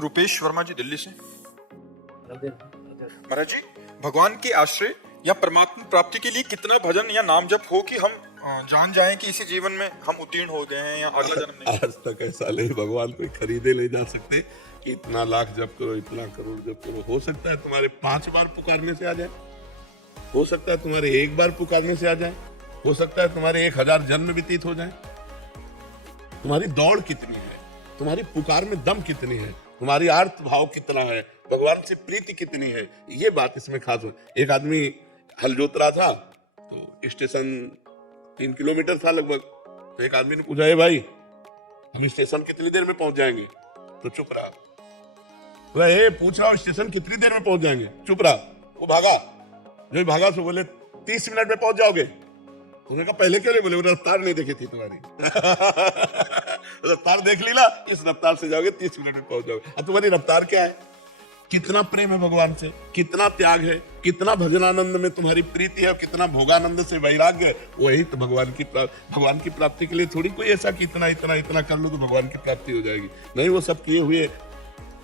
रुपेश वर्मा जी दिल्ली से। महाराज जी, भगवान के आश्रय या परमात्मा प्राप्ति के लिए कितना भजन या नाम जप हो कि हम जान जाएं कि इसी जीवन में हम उत्तीर्ण हो गए हैं या अगला जन्म नहीं? आज तक ऐसा नहीं, भगवान कोई खरीदे ले जा सकते कि इतना लाख जप करो, इतना करोड़ जप करो। हो सकता है तुम्हारे 5 बार पुकारने से आ जाए, हो सकता है तुम्हारे 1 बार पुकारने से आ जाए, हो सकता है तुम्हारे 1000 जन्म व्यतीत हो जाए। तुम्हारी दौड़ कितनी है, तुम्हारी पुकार में दम कितनी है, तुम्हारी आर्त भाव कितना है, भगवान से प्रीति कितनी है, ये बात इसमें खास हो। एक आदमी हल जोत रहा था तो स्टेशन 3 किलोमीटर था लगभग, तो एक आदमी ने पूछा, है भाई हम स्टेशन कितनी देर में पहुंच जाएंगे? तो चुप रहा। बोला, ए पूछ रहा हूं स्टेशन कितनी देर में पहुंच जाएंगे? चुप रहा। वो भागा, जो भागा सो बोले 30 मिनट में पहुंच जाओगे। उन्होंने कहा पहले क्यों नहीं बोले? रफ्तार नहीं देखी थी तुम्हारी। रफ्तार देख ली ना, इस रफ्तार से जाओगे 30 मिनट में पहुंच जाओगे। अब तुम्हारी रफ्तार क्या है? कितना प्रेम है भगवान से, कितना त्याग है, कितना भजनानंद में तुम्हारी प्रीति है, कितना भोगानंद से वैराग्य है। वही तो भगवान की प्राप्ति के लिए थोड़ी कोई ऐसा कि इतना इतना इतना कर लो तो भगवान की प्राप्ति हो जाएगी। नहीं, वो सब किए हुए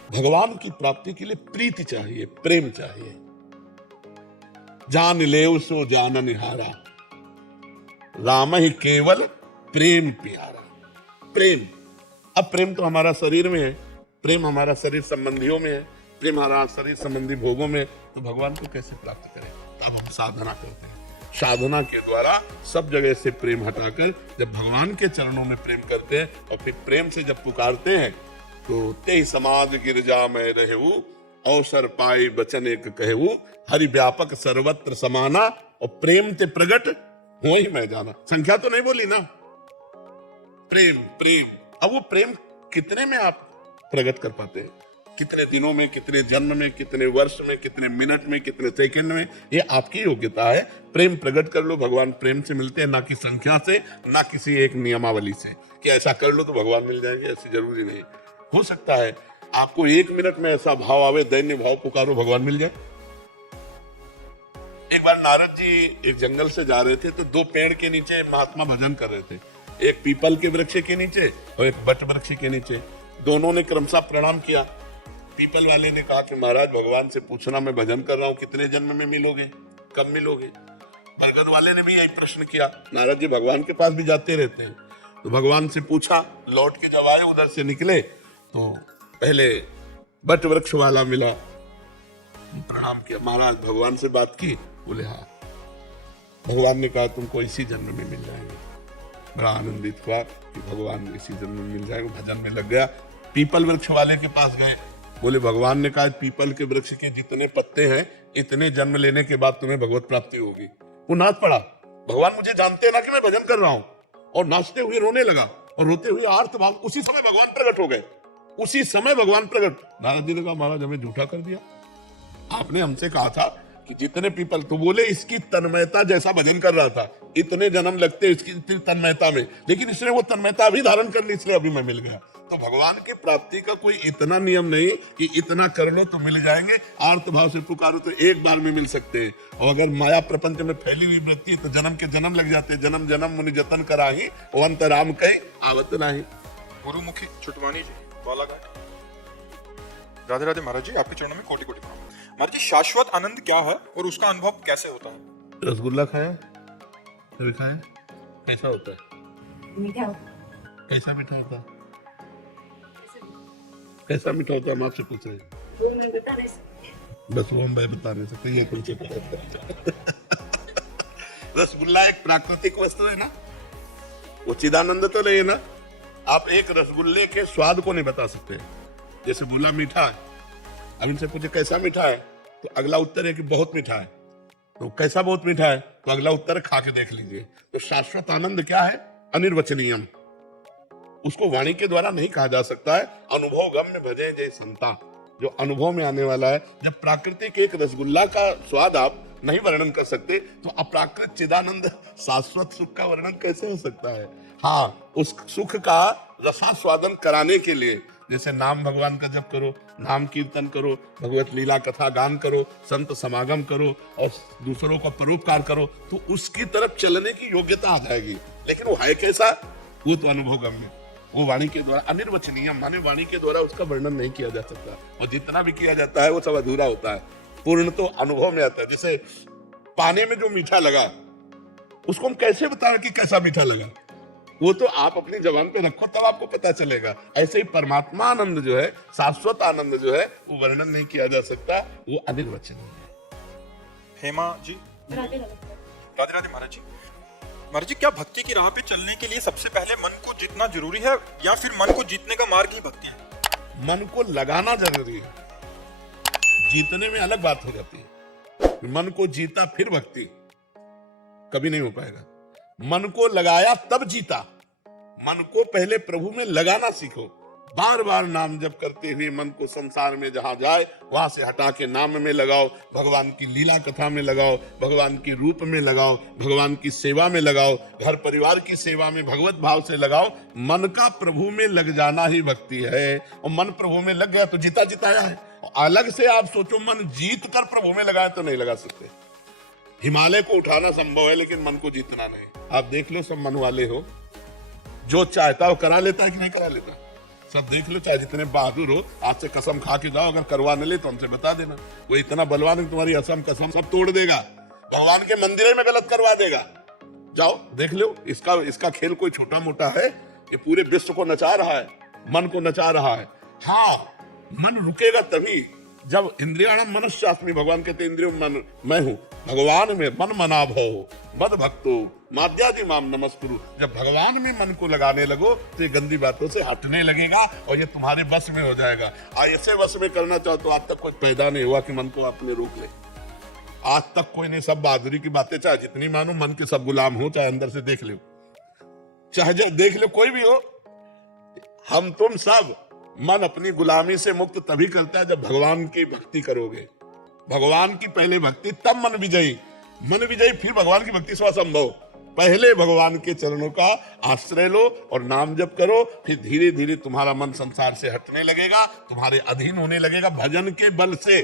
भगवान की प्राप्ति के लिए प्रीति चाहिए, प्रेम चाहिए। जान ले सो जान निहारा, राम ही केवल प्रेम प्यारा। प्रेम, अब प्रेम तो हमारा शरीर में है, प्रेम हमारा शरीर संबंधियों में है, प्रेम हमारा शरीर संबंधी भोगों में, तो भगवान को कैसे प्राप्त करें? तब हम साधना करते हैं। साधना के द्वारा सब जगह से प्रेम हटाकर जब भगवान के चरणों में प्रेम करते हैं और फिर प्रेम से जब पुकारते हैं तो ते समाज गिरजा में रहेऊ, अवसर पाए बचन एक कहेऊ, हरि व्यापक सर्वत्र समाना, और प्रेम ते प्रगट हो ही मैं जाना। संख्या तो नहीं बोली ना, प्रेम प्रेम। अब वो प्रेम कितने में आप प्रकट कर पाते हैं? कितने दिनों में, कितने जन्म में, कितने वर्ष में, कितने मिनट में, कितने सेकंड में, ये आपकी योग्यता है। प्रेम प्रकट कर लो, भगवान प्रेम से मिलते हैं, ना कि संख्या से, ना किसी एक नियमावली से कि ऐसा कर लो तो भगवान मिल जाएंगे, ऐसी जरूरी नहीं। हो सकता है आपको 1 मिनट में ऐसा भाव आवे, दैन्य भाव, पुकारो भगवान मिल जाए। एक बार नारद जी एक जंगल से जा रहे थे तो 2 पेड़ के नीचे महात्मा भजन कर रहे थे, एक पीपल के वृक्ष के नीचे और एक बट वृक्ष के नीचे। दोनों ने क्रमशः प्रणाम किया। पीपल वाले ने कहा कि महाराज भगवान से पूछना, मैं भजन कर रहा हूँ, कितने जन्म में मिलोगे, कब मिलोगे? बरगद वाले ने भी यही प्रश्न किया। नारद जी भगवान के पास भी जाते रहते हैं, तो भगवान से पूछा। लौट के जब आए, उधर से निकले तो पहले बट वृक्ष वाला मिला, प्रणाम किया। महाराज भगवान से बात की? बोले हाँ। भगवान ने कहा तुमको इसी जन्म में मिल जाएंगे। बड़ा आनंदित हुआ कि भगवान इसी जन्म में मिल जाएंगे, भजन में लग गया। पीपल वृक्ष वाले के पास गए, बोले भगवान ने कहा पीपल के वृक्ष के जितने पत्ते हैं, इतने जन्म लेने के बाद तुम्हें भगवत प्राप्ति होगी। वो नाच पड़ा, भगवान मुझे जानते हैं ना कि मैं भजन कर रहा हूं, और नाचते हुए रोने लगा और रोते हुए आर्त भाव। उसी समय भगवान प्रकट हो गए, उसी समय भगवान प्रकट। नारद जी ने कहा महाराज हमें झूठा कर दिया, आपने हमसे कहा था कि जितने पीपल, तो बोले इसकी तन्मयता जैसा भजन कर रहा था, इतने जन्म लगते इसकी इतनी तन्मयता में, लेकिन इसने वो तन्मयता अभी धारण कर ली, इसलिए अभी मैं मिल गया। तो भगवान की प्राप्ति का कोई इतना नियम नहीं कि इतना कर लो तो मिल जाएंगे, आर्त भाव से पुकारो तो एक बार में मिल सकते हैं। और अगर माया प्रपंच में फैली हुई वृत्ति है तो जन्म के जन्म लग जाते हैं। जन्म जन्म मुनि जतन कराही, अंत राम कहीं आवत नहीं। गुरुमुखी छुटवानी जी, बालाघाट। राधे राधे महाराज जी, आपके चरणों में कोटि कोटि प्रणाम। महाराज जी, शाश्वत आनंद क्या है और उसका अनुभव कैसे होता है? रसगुल्ला खाया, कभी खाया? कैसा होता है? मीठा। कैसा मीठा होता है? कैसा मीठा होता है? हम आपसे पूछ रहे हैं, वो मैं बता नहीं सकती। बस वो हम बता नहीं सकते, ये तुमसे पता। रसगुल्ला एक प्राकृतिक वस्तु है ना, वो चिदानंद तो नहीं है ना। आप एक रसगुल्ले के स्वाद को नहीं बता सकते। जैसे बोला मीठा है, अब इनसे पूछे कैसा मीठा है, तो अगला उत्तर है कि बहुत मीठा है। तो कैसा बहुत मीठा है, तो अगला उत्तर खा के देख लीजिए। तो शाश्वत आनंद क्या है? अनिर्वचनीयम, उसको वाणी के द्वारा नहीं कहा जा सकता है। अनुभव गम्य भजे जय संता, जो अनुभव में आने वाला है। जब प्राकृतिक एक रसगुल्ला का स्वाद आप नहीं वर्णन कर सकते, तो अप्राकृत चिदानंद शाश्वत सुख का वर्णन कैसे हो सकता है? हाँ, उस सुख का रसास्वादन कराने के लिए, जैसे नाम भगवान का जप करो, नाम कीर्तन करो, भगवत लीला कथा गान करो, संत समागम करो और दूसरों का परोपकार करो, तो उसकी तरफ चलने की योग्यता आ जाएगी। लेकिन वो है कैसा? वो तो अनुभव गम्य। वो वाणी के द्वारा अनिर्वचनीय माने वाणी के द्वारा उसका वर्णन नहीं किया जा सकता, और जितना भी किया जाता है वो सब अधूरा होता है। पूर्ण तो अनुभव में आता है। जैसे पानी में जो मीठा लगा उसको हम कैसे बताएं कि कैसा मीठा लगा, वो तो आप अपनी जबान पे रखो तब आपको पता चलेगा। ऐसे ही परमात्मा आनंद जो है, शाश्वत आनंद जो है, वो वर्णन नहीं किया जा सकता, वो अनिर्वचनीय है। हेमा जी, राधे राधे। राधे राधे महाराज जी। महाराज जी, क्या भक्ति की राह पे चलने के लिए सबसे पहले मन को जीतना जरूरी है या फिर मन को जीतने का मार्ग ही भक्ति है? मन को लगाना जरूरी है, जीतने में अलग बात हो जाती है। मन को जीता फिर भक्ति कभी नहीं हो पाएगा। मन को लगाया तब जीता। मन को पहले प्रभु में लगाना सीखो। बार बार नाम जप करते हुए मन को संसार में जहां जाए वहां से हटा के नाम में लगाओ, भगवान की लीला कथा में लगाओ, भगवान के रूप में लगाओ, भगवान की सेवा में लगाओ, घर परिवार की सेवा में भगवत भाव से लगाओ। मन का प्रभु में लग जाना ही भक्ति है। और मन प्रभु में लग गया तो जीता जिताया है। अलग से आप सोचो मन जीत कर प्रभु में लगाए तो नहीं लगा सकते। हिमालय को उठाना संभव है लेकिन मन को जीतना नहीं। आप देख लो, सब मन वाले हो, जो चाहता हो करा लेता है कि नहीं करा लेता। सब देख लो, चाहे जितने बहादुर हो, आज से कसम खा के जाओ, अगर करवा न ले तो हमसे बता देना। वो इतना बलवान है तुम्हारी असम कसम सब तोड़ देगा, भगवान के मंदिर में गलत करवा देगा। जाओ देख लो, इसका खेल कोई छोटा मोटा है? ये पूरे विश्व को नचा रहा है, मन को नचा रहा है। हाँ, मन रुकेगा तभी जब इंद्रियाणाम मनश्चास्मि, भगवान कहते इंद्रियों मन मैं हूं, भगवान में मन मना भो मद भक्तो माद्यादि माम नमस्कुरु। जब भगवान में मन को लगाने लगो तो ये गंदी बातों से हटने लगेगा और ये तुम्हारे बस में हो जाएगा। ऐसे बस में करना चाहो तो आज तक कोई पैदा नहीं हुआ कि मन को अपने रोक ले। आज तक कोई नहीं। सब बहादुरी की बातें चाहे जितनी मानो, मन के सब गुलाम हो, चाहे अंदर से देख लो, चाहे जब देख लो कोई भी हो, हम तुम सब मन अपनी गुलामी से मुक्त तभी करता है जब भगवान की भक्ति करोगे। भगवान की पहले भक्ति तब मन विजयी, मन विजयी फिर भगवान की भक्ति स्वसंभव। पहले भगवान के चरणों का आश्रय लो और नाम जप करो, फिर धीरे धीरे तुम्हारा मन संसार से हटने लगेगा, तुम्हारे अधीन होने लगेगा भजन के बल से।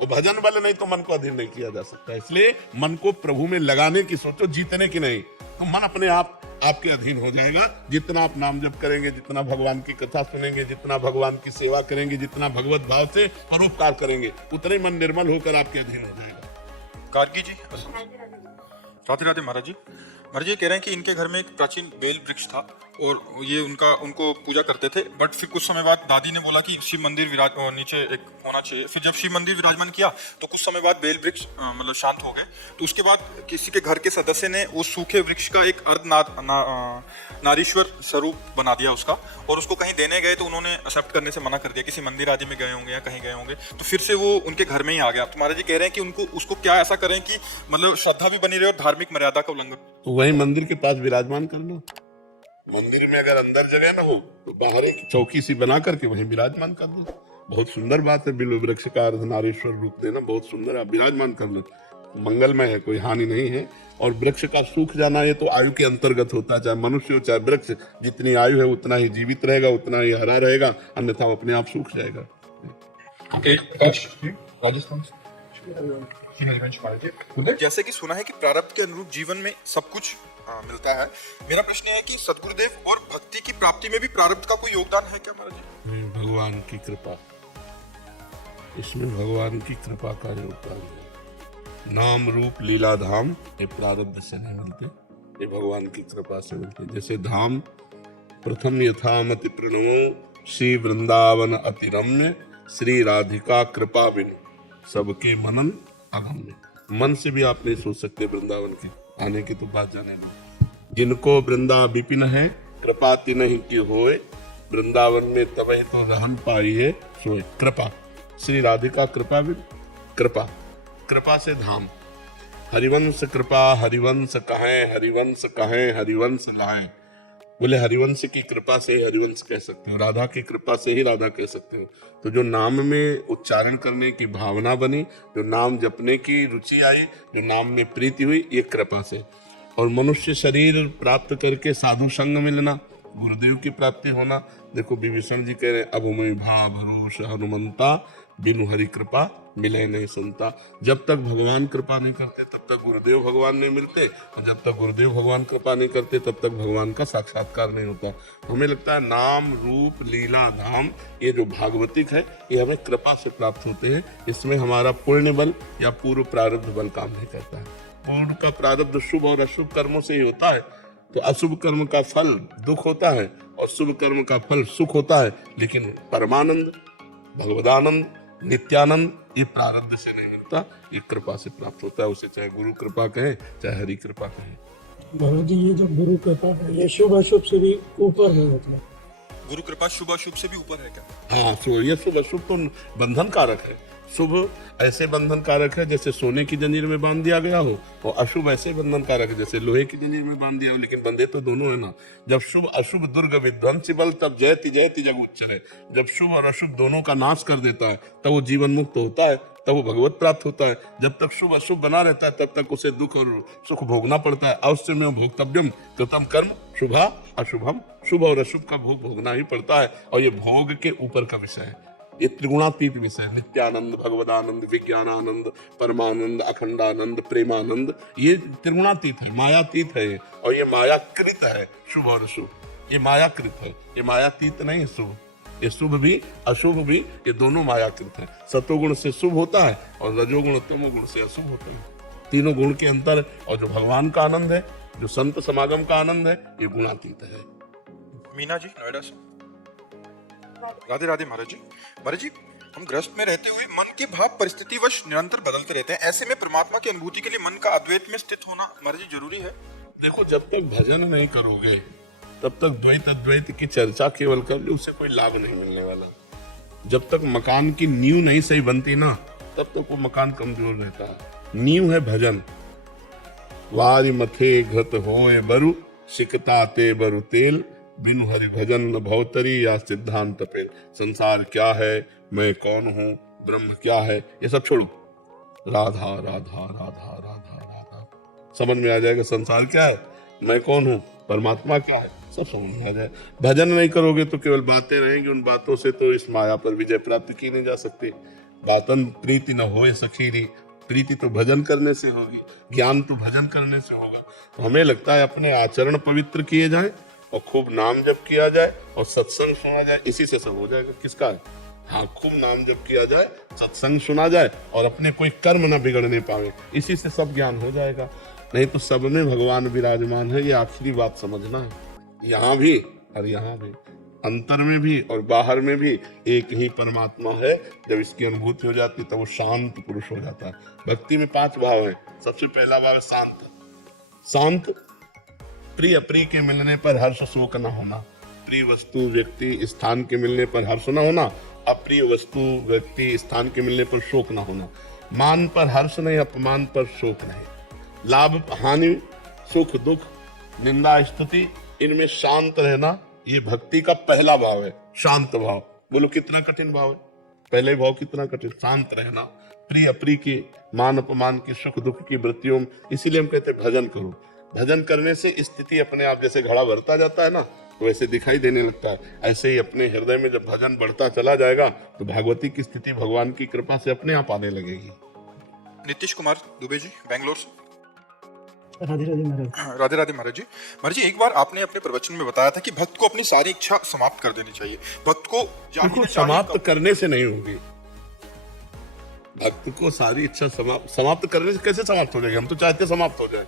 वो भजन बल नहीं तो मन को अधीन नहीं किया जा सकता। इसलिए मन को प्रभु में लगाने की सोचो, जीतने की नहीं। तो मन अपने आप आपके अधीन हो जाएगा। जितना आप नाम जप करेंगे, जितना भगवान की कथा सुनेंगे, जितना भगवान की सेवा करेंगे, जितना भगवत भाव से परोपकार करेंगे, उतने मन निर्मल होकर आपके अधीन हो जाएगा। गार्गी जी, राधे राधे महाराज जी। महाराज जी कह रहे हैं कि इनके घर में एक प्राचीन बेल वृक्ष था और ये उनको पूजा करते थे, बट फिर कुछ समय बाद दादी ने बोला कि शिव मंदिर नीचे एक होना चाहिए। फिर जब शिव मंदिर विराजमान किया तो कुछ समय बाद बेल वृक्ष मतलब शांत हो गए। तो उसके बाद किसी के घर के सदस्य ने उस सूखे वृक्ष का एक नारीश्वर स्वरूप बना दिया उसका, और उसको कहीं देने गए तो उन्होंने एक्सेप्ट करने से मना कर दिया। किसी मंदिर आदि में गए होंगे या कहीं गए होंगे, तो फिर से वो उनके घर में ही आ गया। तो महाराज जी कह रहे हैं कि उसको क्या ऐसा करें कि मतलब श्रद्धा भी बनी रहे और धार्मिक मर्यादा का उल्लंघन। तो वही मंदिर के पास विराजमान कर लो। मंदिर में अगर अंदर जगह ना हो तो बाहर एक चौकी सी बना करके वहीं विराजमान कर दो। बहुत सुंदर बात है, बिल्व वृक्ष का अर्धनारीश्वर रूप देना बहुत सुंदर। आप विराजमान कर लो, मंगलमय है, कोई हानि नहीं है। और वृक्ष का सूख जाना ये तो आयु के अंतर्गत होता है। चाहे मनुष्य हो चाहे वृक्ष, जितनी आयु है उतना ही जीवित रहेगा, उतना ही हरा रहेगा, अन्यथा अपने आप सूख जाएगा। राजस्थान जैसे कि सुना है कि प्रारब्ध के अनुरूप जीवन में सब कुछ मिलता है। मेरा प्रश्न है कि सदगुरुदेव और भक्ति की प्राप्ति में भी प्रारब्ध का कोई योगदान है क्या महाराज जी? भगवान की कृपा, इसमें भगवान की कृपा का योगदान है। नाम रूप लीला धाम ये प्रारब्ध से नहीं मिलते, ये भगवान की कृपा से मिलते। जैसे धाम प्रथम यथामति प्रणवो श्री वृंदावन अतिरम्य श्री राधिका कृपा बिनु सबके मनन अगम्य। मन से भी आप नहीं सोच सकते वृंदावन के आने की तो बात जाने दो। जिनको वृंदा विपिन है कृपा तिन्हि की होए, वृंदावन में तबहि तो रहन पाई है सोए। कृपा श्री राधिका कृपा बिन, कृपा कृपा से धाम। हरिवंश कृपा हरिवंश कहें, हरिवंश कहें हरिवंश लाएं। बोले हरिवंश की कृपा से हरिवंश कह सकते हो, राधा की कृपा से ही राधा कह सकते हो। तो जो नाम में उच्चारण करने की भावना बनी, जो नाम जपने की रुचि आई, जो नाम में प्रीति हुई, ये कृपा से। और मनुष्य शरीर प्राप्त करके साधु संग मिलना, गुरुदेव की प्राप्ति होना। देखो विभीषण जी कह रहे हैं, अब मैं भा भरोस हनुमंता, बिनु हरि कृपा मिले नहीं संता। जब तक भगवान कृपा नहीं करते तब तक गुरुदेव भगवान नहीं मिलते, और जब तक गुरुदेव भगवान कृपा नहीं करते तब तक भगवान का साक्षात्कार नहीं होता। हमें लगता है नाम रूप लीला धाम ये जो भागवतिक है ये हमें कृपा से प्राप्त होते हैं। इसमें हमारा पुण्य बल या पूर्व प्रारब्ध बल काम नहीं करता है। पूर्ण का प्रारब्ध शुभ और अशुभ कर्मों से ही होता है। तो अशुभ कर्म का फल दुख होता है और शुभ कर्म का फल सुख होता है। लेकिन परमानंद, भगवदानंद, नित्यानंद ये प्रारब्ध से नहीं मिलता, ये कृपा से प्राप्त होता है। उसे चाहे गुरु कृपा कहें चाहे हरि कृपा कहें। महाराज जी, ये जो गुरु कृपा है ये शुभ अशुभ से भी ऊपर है, मतलब गुरु कृपा शुभ अशुभ से भी ऊपर है क्या? हाँ, तो ये शुभ अशुभ तो बंधन कारक है। शुभ ऐसे बंधन कारक है जैसे सोने की जंजीर में बांध दिया गया हो, और अशुभ ऐसे बंधन कारक है जैसे लोहे की जंजीर में बांध दिया हो, लेकिन बंधे तो दोनों है ना। जब शुभ अशुभ दुर्ग विध्वंसी बल तब जयति जयति जग उच्चरे। जब शुभ और अशुभ दोनों का नाश कर देता है तब वो जीवन मुक्त होता है, तब वो भगवत प्राप्त होता है। जब तक शुभ अशुभ बना रहता है तब तक उसे दुख और सुख भोगना पड़ता है। अवश्य में भोक्तव्यम कृतम कर्म शुभा अशुभम, शुभ और अशुभ का भोग भोगना ही पड़ता है, और ये भोग के ऊपर का विषय है। ये त्रिगुणातीत विषय है। नित्यानंद, भगवदानंद, विज्ञानानंद, परमानंद, अखंडानंद, प्रेमानंद, ये त्रिगुणातीत है, मायातीत है। और ये मायाकृत है। शुभ और अशुभ ये मायाकृत है, ये मायातीत नहीं है। शुभ ये शुभ भी अशुभ भी ये दोनों मायाकृत है। सतोगुण से शुभ होता है और रजोगुण तमोगुण से अशुभ होता है। तीनों गुण के अंतर। और जो भगवान का आनंद है, जो संत समागम का आनंद है, ये गुणातीत है। मीना जी नोएडा से। राधे राधे महाराज जी। महाराज जी, हम ग्रस्त में रहते हुए मन के भाव परिस्थितिवश निरंतर बदलते रहते हैं। ऐसे में परमात्मा की अनुभूति के लिए मन का अद्वैत में स्थित होना महाराज जी जरूरी है? देखो, जब तक भजन नहीं करोगे तब तक द्वैत अद्वैत की चर्चा केवल कर लो, उससे कोई लाभ नहीं मिलने वाला। जब तक मकान की नींव नहीं सही बनती ना, तब तक वो मकान कमजोर रहता है। नींव है भजन। वारि मथे घृत होए बरु, सिकता ते बरु तेल, बिनु हरि भजन न भवतरी या सिद्धांत पेल। संसार क्या है, मैं कौन हूँ, ब्रह्म क्या है, ये सब छोड़ो। राधा राधा राधा राधा राधा समझ में आ जाएगा। संसार क्या है, मैं कौन हूँ, परमात्मा क्या है, सब समझ में आ जाए। भजन नहीं करोगे तो केवल बातें रहेंगी। उन बातों से तो इस माया पर विजय प्राप्त की नहीं जा सकती। बातन प्रीति न होए सखीरी, प्रीति तो भजन करने से होगी, ज्ञान तो भजन करने से होगा। तो हमें लगता है अपने आचरण पवित्र किए जाए और खूब नाम जप किया जाए और सत्संग सुना जाए, इसी से सब हो जाएगा। किसका है? हाँ, खूब नाम जप किया जाए, सत्संग सुना जाए और अपने कोई कर्म न बिगड़ने पावे, इसी से सब ज्ञान हो जाएगा। नहीं तो सब में भगवान विराजमान है, ये आखिरी बात समझना है। यहाँ भी और यहाँ भी, अंतर में भी और बाहर में भी एक ही परमात्मा है। जब इसकी अनुभूति हो जाती है तब वो शांत पुरुष हो जाता है। भक्ति में 5 भाव है। सबसे पहला भाव है शांत। शांत, प्रिय अप्रिय के मिलने पर हर्ष शोक न होना। प्रिय वस्तु व्यक्ति स्थान के मिलने पर हर्ष न होना, अप्रिय वस्तु व्यक्ति स्थान के मिलने पर शोक न होना। मान पर हर्ष नहीं, अपमान पर शोक नहीं। लाभ हानि, सुख दुख, निंदा स्तुति, इनमें शांत रहना, ये भक्ति का पहला भाव है। शांत भाव। बोलो कितना कठिन भाव है। पहले भाव कितना कठिन, शांत रहना। प्रिय अप्रिय की, मान अपमान की, सुख दुख की वृत्तियों में, इसीलिए हम कहते हैं भजन करो। भजन करने से स्थिति अपने आप, जैसे घड़ा भरता जाता है ना, तो वैसे दिखाई देने लगता है। ऐसे ही अपने हृदय में जब भजन बढ़ता चला जाएगा तो भागवती की स्थिति भगवान की कृपा से अपने आप आने लगेगी। नीतीश कुमार दुबे जी, बैंगलोर से। राधे राधे महाराज। राधे राधे महाराज जी। महाराज जी, एक बार आपने अपने प्रवचन में बताया था कि भक्त को अपनी सारी इच्छा समाप्त कर देनी चाहिए। भक्त को देखो, समाप्त करने से नहीं होगी। भक्त को सारी इच्छा समाप्त करने से कैसे समाप्त हो जाएगी? हम तो चाहते समाप्त हो जाए।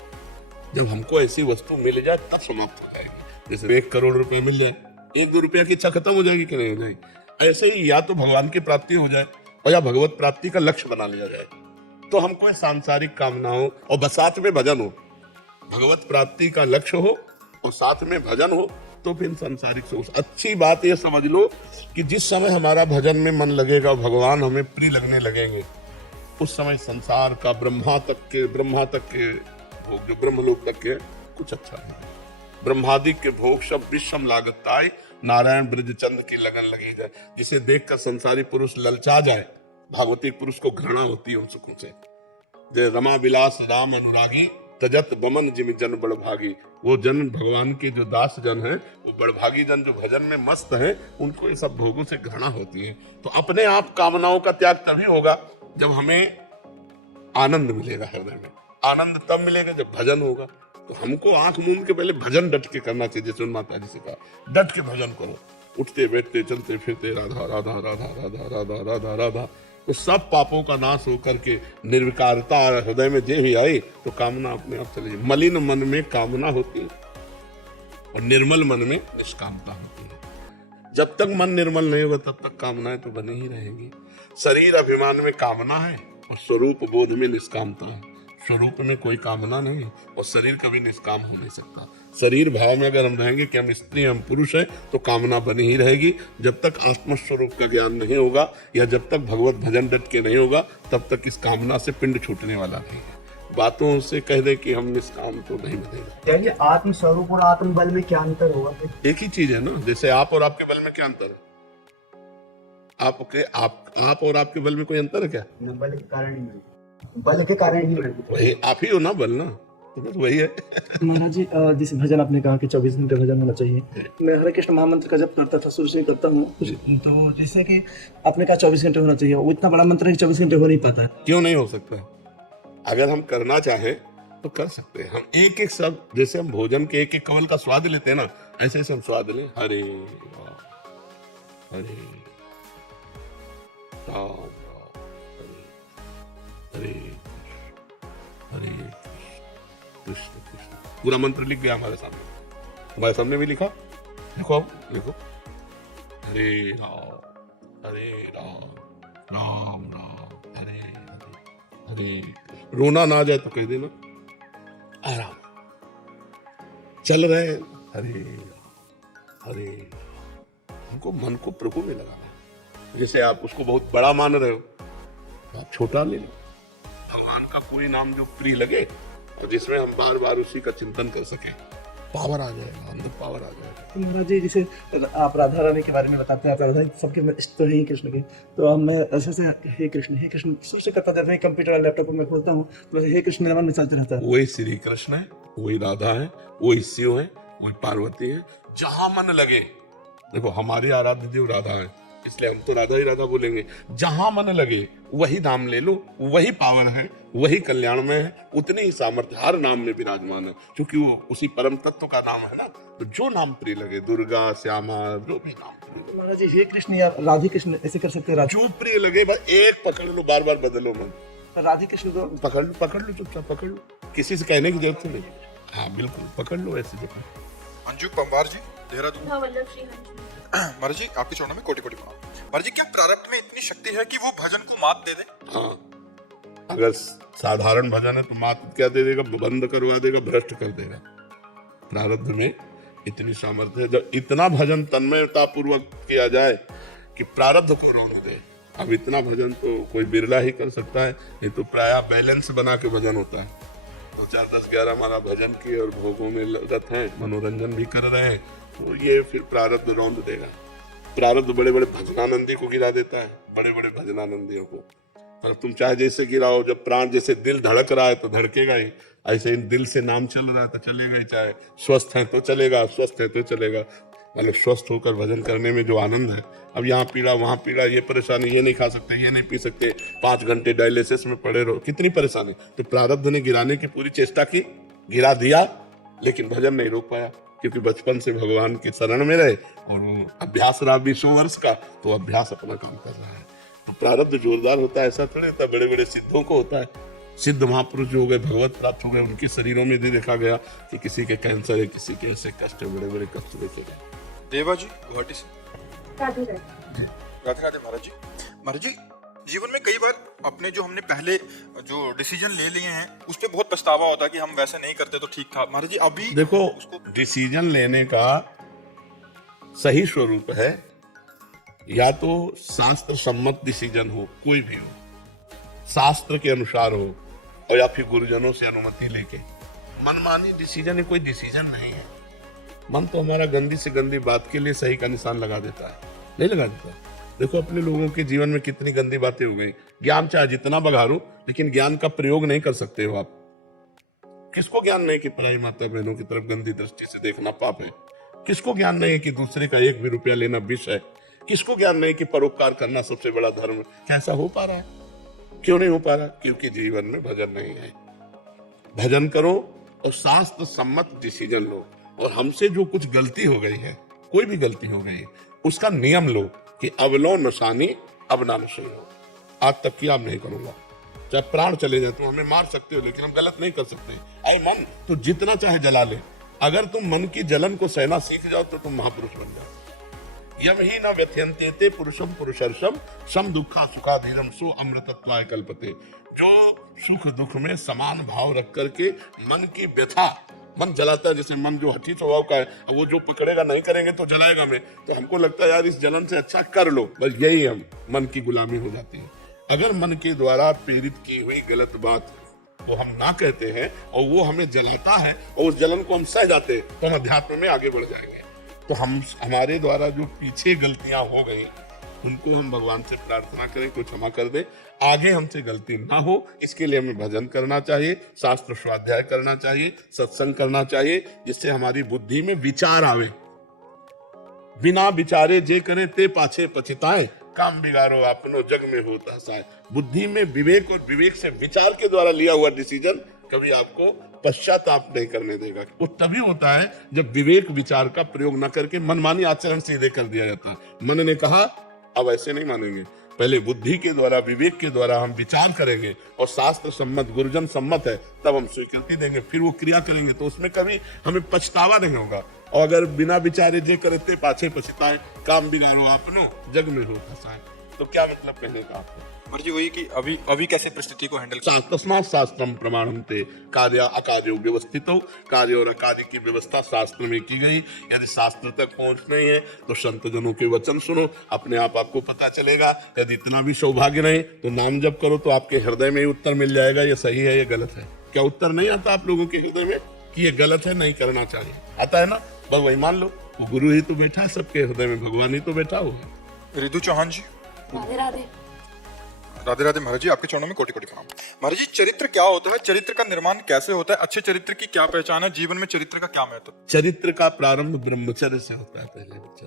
जब हमको ऐसी वस्तु मिल जाए तब समाप्त हो जाएगी। जैसे 1 करोड़ रुपए मिल जाए, 1-2 रुपया की इच्छा खत्म हो जाएगी कि नहीं हो जाएगी? ऐसे ही या तो भगवान की प्राप्ति हो जाए और या भगवत प्राप्ति का लक्ष्य बना लिया जाए, तो हमको सांसारिक कामनाओं और बस साथ में भजन हो, भगवत प्राप्ति का लक्ष्य हो और साथ में भजन हो, तो फिर सांसारिक सोच। अच्छी बात ये समझ लो कि जिस समय हमारा भजन में मन लगेगा, भगवान हमें प्रिय लगने लगेंगे, उस समय संसार का ब्रह्मा तक के भोग, जो ब्रह्मलोक तक के, कुछ अच्छा नहीं। ब्रह्मादि के भोग सब विषम लागत आए, नारायण ब्रज चंद की लगन लगी जाए। जिसे देखकर संसारी पुरुष ललचा जाए, भागवती पुरुष को घृणा होती है उन सुखों से। जय रमा विलास राम अनुरागी, तजत बमन जिम जन बड़भागी। वो जन भगवान के जो दास जन हैं, वो बड़भागी जन जो भजन में मस्त हैं, उनको ये सब भोगों से घृणा होती है। तो अपने आप कामनाओं का त्याग तभी होगा जब हमें आनंद मिलेगा हृदय में। आनंद तब मिलेगा जब भजन होगा। तो हमको आंख मूंद के पहले भजन डट के करना चाहिए, जैसे माता जी से कहा, डट के भजन करो, उठते बैठते चलते फिरते राधा राधा राधा राधा राधा राधा राधा। तो सब पापों का नाश होकर के निर्विकारता हृदय में जे भी आई तो कामना अपने आप चली जाए। मलिन मन में कामना होती है और निर्मल मन में निष्कामता होती है। जब तक मन निर्मल नहीं होगा तब तक कामनाएं तो बनी ही रहेंगी। शरीर अभिमान में कामना है और स्वरूप बोध में निष्कामता है। स्वरूप में कोई कामना नहीं है और शरीर कभी निष्काम हो नहीं सकता। शरीर भाव में अगर हम रहेंगे कि हम स्त्री हम पुरुष है तो कामना बनी ही रहेगी। जब तक आत्मस्वरूप का ज्ञान नहीं होगा या जब तक भगवत भजन डट के नहीं होगा तब तक इस कामना से पिंड छूटने वाला नहीं है। बातों से कह दे कि हम निष्काम तो नहीं बनेगा। यानी आत्मस्वरूप और आत्मबल में क्या अंतर होगा? एक ही चीज है ना। जैसे आप और आपके बल में क्या अंतर है? आप और आपके बल में कोई अंतर है क्या? बल के कारण ही नहीं, बल के कारण ही नहीं। वही आप ही हो ना, बल ना, तो बस वही है। महाराज जी, जिस भजन आपने कहा कि 24 घंटे भजन होना चाहिए, मैं हरे कृष्ण महामंत्र का जब करता था, शुरू से ही करता हूँ, तो जैसे कि आपने कहा 24 घंटे होना चाहिए, वो इतना बड़ा मंत्र है कि 24 घंटे हो नहीं पाता है। क्यों नहीं हो सकता? अगर हम करना चाहें तो कर सकते हैं। हम एक एक शब्द, जैसे हम भोजन के एक एक कवल का स्वाद लेते हैं ना, ऐसे ऐसे हम स्वाद लें। हरे हरे राम राम हरे हरे कृष्ण कृष्ण। पूरा मंत्र लिख गया हमारे सामने भी लिखा। लिखो लिखो, हरे राम राम राम हरे हरे हरे। रोना ना आ जाए तो कह देना आराम। चल रहे हरे हरे। हमको मन को प्रभु में लगाना है। जैसे आप उसको बहुत बड़ा मान रहे हो, आप छोटा ले लो। भगवान का कोई नाम जो प्रिय लगे और जिसमें हम बार बार उसी का चिंतन कर सके, पावर आ जाएगा, अंदर पावर आ जाएगा। तो महाराज जी, जैसे आप राधा रानी के बारे में बताते हैं, आप राधा सबके इष्ट तो है ही कृष्ण के, तो अब मैं ऐसे से हे कृष्ण शुरू से करता जाता है। कंप्यूटर और लैपटॉप में खोलता हूँ तो हे कृष्ण मेरे मन में चलते रहता है। वही श्री कृष्ण है, वही राधा है, वही शिव है, वही पार्वती है। जहां मन लगे, देखो हमारे आराध्य देव राधा है, इसलिए हम तो राधा ही राधा बोलेंगे। जहां मन लगे वही नाम ले लो, वही पावर है, वही कल्याण में है, उतनी ही सामर्थ्य हर नाम में विराजमान है, क्योंकि वो उसी परम तत्व का नाम है ना। तो जो नाम प्रिय लगे, दुर्गा श्यामा, जो भी नाम प्रिय लगे। महाराज जी, हे कृष्ण या राधे कृष्ण ऐसे कर सकते हैं? जो प्रिय लगे बस एक पकड़ लो, बार बार बदलो मन। राधे कृष्ण को पकड़ लो चुपचाप पकड़ लो, किसी से कहने की जरूरत नहीं। हाँ बिल्कुल पकड़ लो ऐसे जो। अंजू पंवार जी, देहरादून। हाँ, वल्लभ श्री हंस। महाराज जी, आपके चरणों में कोटि कोटि प्रणाम। महाराज जी, क्या प्रारब्ध में इतनी शक्ति है कि वो भजन को मात दे दे? हाँ, अगर साधारण भजन है तो मात क्या दे देगा? बंद करवा देगा, भ्रष्ट कर देगा। प्रारब्ध में इतनी सामर्थ्य है। जब इतना भजन तन्मयता पूर्वक किया जाए कि प्रारब्ध को रोक दे। अब इतना भजन तो कोई बिरला ही कर सकता है, नहीं तो प्रायः बैलेंस बना के भजन होता है। तो 4 10 11 हमारा भजन की और भोगों में लगत है, मनोरंजन भी कर रहे हैं, तो ये फिर प्रारब्ध रौंद देगा। प्रारब्ध बड़े बड़े भजनानंदी को गिरा देता है, बड़े बड़े भजनानंदियों को। पर तुम चाहे जैसे गिराओ, जब प्राण जैसे दिल धड़क रहा है तो धड़केगा ही, ऐसे ही दिल से नाम चल रहा है तो चलेगा ही। चाहे स्वस्थ है तो चलेगा, अस्वस्थ है तो चलेगा। मतलब स्वस्थ होकर भजन करने में जो आनंद है। अब यहाँ पीड़ा वहाँ पीड़ा, ये परेशानी, ये नहीं खा सकते, ये नहीं पी सकते, 5 घंटे डायलिसिस में पड़े रहो, कितनी परेशानी। तो प्रारब्ध ने गिराने की पूरी चेष्टा की, गिरा दिया, लेकिन भजन नहीं रोक पाया, क्योंकि बचपन से भगवान के शरण में रहे और वो अभ्यास रहा 20 वर्ष का, तो अभ्यास अपना काम कर रहा है। तो प्रारब्ध जोरदार होता है, ऐसा थोड़ी होता, बड़े बड़े सिद्धों को होता है। सिद्ध महापुरुष जो हो गए, भगवत प्राप्त हो गए, उनके शरीरों में भी देखा गया कि किसी के कैंसर है, किसी के ऐसे कष्ट है, बड़े बड़े कष्ट देखे गए। देवा जी, गुवाहाटी से। राधे राधे। राधे राधे महाराज जी। महाराज जी, जीवन में कई बार अपने जो हमने पहले जो डिसीजन ले लिए हैं उस पर बहुत पछतावा होता है कि हम वैसे नहीं करते तो ठीक था। महाराज जी, अभी देखो उसको डिसीजन लेने का सही स्वरूप है या तो शास्त्र सम्मत डिसीजन हो, कोई भी हो, शास्त्र के अनुसार हो, और या फिर गुरुजनों से अनुमति लेके। मनमानी डिसीजन कोई डिसीजन नहीं है। मन तो हमारा गंदी से गंदी बात के लिए सही का निशान लगा देता है, नहीं लगा देता। देखो अपने लोगों के जीवन में कितनी गंदी बातें हो गई। ज्ञान चाहे जितना बघारो, लेकिन ज्ञान का प्रयोग नहीं कर सकते हो आप, किसको ज्ञान नहीं कि पराई माता बहनों की तरफ गंदी दृष्टि से देखना पाप है? किसको ज्ञान नहीं कि दूसरे का 1 भी रुपया लेना विष है? किसको ज्ञान नहीं कि परोपकार करना सबसे बड़ा धर्म? कैसा हो पा रहा है? क्यों नहीं हो पा रहा? क्योंकि जीवन में भजन नहीं है। भजन करो और शास्त्र सम्मत डिसीजन लो, और हमसे जो कुछ गलती हो गई है, कोई भी गलती हो गई है, उसका नियम लो कि अब लो नशानी अब ना नशे हो। आज तक की आप नहीं करूंगा, चाहे प्राण चले जाए, तुम हमें मार सकते हो लेकिन हम गलत नहीं कर सकते। ऐ मन, तो जितना चाहे जला ले, अगर तुम मन की जलन को सहना सीख जाओ तो तुम महापुरुष बन जाओ। यम ही न व्यथयन्ते पुरुषम पुरुषर्षम सम दुखा सुखाधीरम सो अमृतत्वाय कल्पते। जो सुख दुख में समान भाव रख करके मन की व्यथा, मन जलाता है, जैसे मन जो हठी स्वभाव का है, वो जो पकड़ेगा नहीं करेंगे तो जलाएगा मैं, तो हमको लगता है यार इस जलन से अच्छा कर लो, बस यही हम मन की गुलामी हो जाती है। अगर मन के द्वारा प्रेरित की हुई गलत बात वो हम ना कहते हैं और वो हमें जलाता है और उस जलन को हम सह जाते हैं, तो हम अध्यात्म में आगे बढ़ जाएंगे। तो हमारे द्वारा जो पीछे गलतियां हो गई उनको हम भगवान से प्रार्थना करें तो क्षमा कर दे, आगे हमसे गलती ना हो। इसके लिए हमें भजन करना चाहिए, शास्त्र स्वाध्याय करना चाहिए, सत्संग करना चाहिए, जिससे हमारी बुद्धि में विचार आवे। बिना विचारे जे करे ते पाछे पछताए, काम बिगाड़ो अपनो जग में होता साय। बुद्धि में विवेक और विवेक से विचार के द्वारा लिया हुआ डिसीजन कभी आपको पश्चाताप नहीं करने देगा। वो तभी होता है जब विवेक विचार का प्रयोग न करके मनमानी आचरण सीधे कर दिया जाता है। मन ने कहा अब ऐसे नहीं मानेंगे, पहले बुद्धि के द्वारा विवेक के द्वारा हम विचार करेंगे और शास्त्र सम्मत गुरुजन सम्मत है तब हम स्वीकृति देंगे, फिर वो क्रिया करेंगे, तो उसमें कभी हमें पछतावा नहीं होगा। और अगर बिना विचारे जे करते पाछे पछताए, काम बिगाड़ो अपनो जग में हो फसाए, तो क्या मतलब कहने का आपको? मर्जी वही कि अभी कैसे परिस्थिति को हैंडल तस्मात् शास्त्रम प्रमाणन्ते कार्य अकार्य व्यवस्थितो। कार्य और अकार्य की व्यवस्था शास्त्र में की गई। यदि शास्त्र तक पहुंच नहीं है तो संत जनों के वचन सुनो, अपने आप आपको पता चलेगा। यदि इतना भी सौभाग्य नहीं तो नाम जप करो, तो आपके हृदय में ही उत्तर मिल जाएगा, ये सही है ये गलत है। क्या उत्तर नहीं आता आप लोगों के हृदय में कि ये गलत है, नहीं करना चाहिए? आता है ना? बस वही मान लो, वो गुरु ही तो बैठा है सबके हृदय में, भगवान ही तो बैठा हुआ। रिदु चौहान जी, राधे राधे। राधे राधे महाराज जी, आपके चरणों में कोटि कोटि प्रणाम। महाराज जी, चरित्र क्या होता है? चरित्र का निर्माण कैसे होता है? अच्छे चरित्र की क्या पहचान है? जीवन में चरित्र का क्या महत्व? चरित्र का प्रारंभ ब्रह्मचर्य से होता है। पहले बच्चा,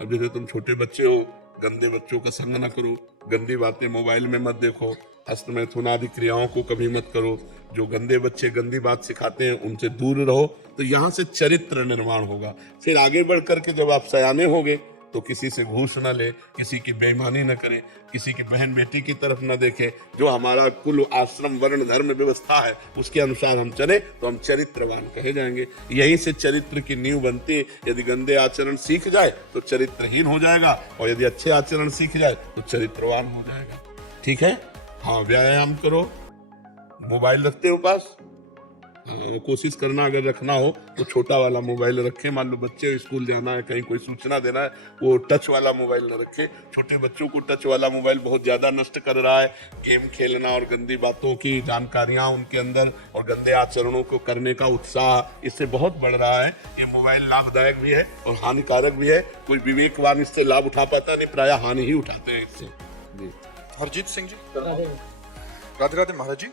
अब जैसे तुम छोटे बच्चे हो, गंदे बच्चों का संग न करो, गंदी बातें मोबाइल में मत देखो, हस्त मैथुन आदि क्रियाओं को कभी मत करो। जो गंदे बच्चे गंदी बात सिखाते हैं उनसे दूर रहो, तो यहाँ से चरित्र निर्माण होगा। फिर आगे बढ़ करके जब आप सयाने होगे तो किसी से घूस न ले, किसी की बेईमानी न करें, किसी की बहन बेटी की तरफ न देखें। जो हमारा कुल आश्रम वर्ण धर्म व्यवस्था है उसके अनुसार हम चले तो हम चरित्रवान कहे जाएंगे। यहीं से चरित्र की नींव बनती है। यदि गंदे आचरण सीख जाए तो चरित्रहीन हो जाएगा, और यदि अच्छे आचरण सीख जाए तो चरित्रवान हो जाएगा। ठीक है? हाँ, व्यायाम करो। मोबाइल रखते हो पास? कोशिश करना अगर रखना हो तो छोटा वाला मोबाइल रखें। मान लो बच्चे स्कूल जाना है, कहीं कोई सूचना देना है, वो टच वाला मोबाइल न रखें। छोटे बच्चों को टच वाला मोबाइल बहुत ज्यादा नष्ट कर रहा है। गेम खेलना और गंदी बातों की जानकारियां उनके अंदर और गंदे आचरणों को करने का उत्साह इससे बहुत बढ़ रहा है। ये मोबाइल लाभदायक भी है और हानिकारक भी है। कोई विवेकवान इससे लाभ उठा पाता नहीं, प्राय हानि ही उठाते हैं इससे। जी, हरजीत सिंह जी, राधे राधे महाराज जी।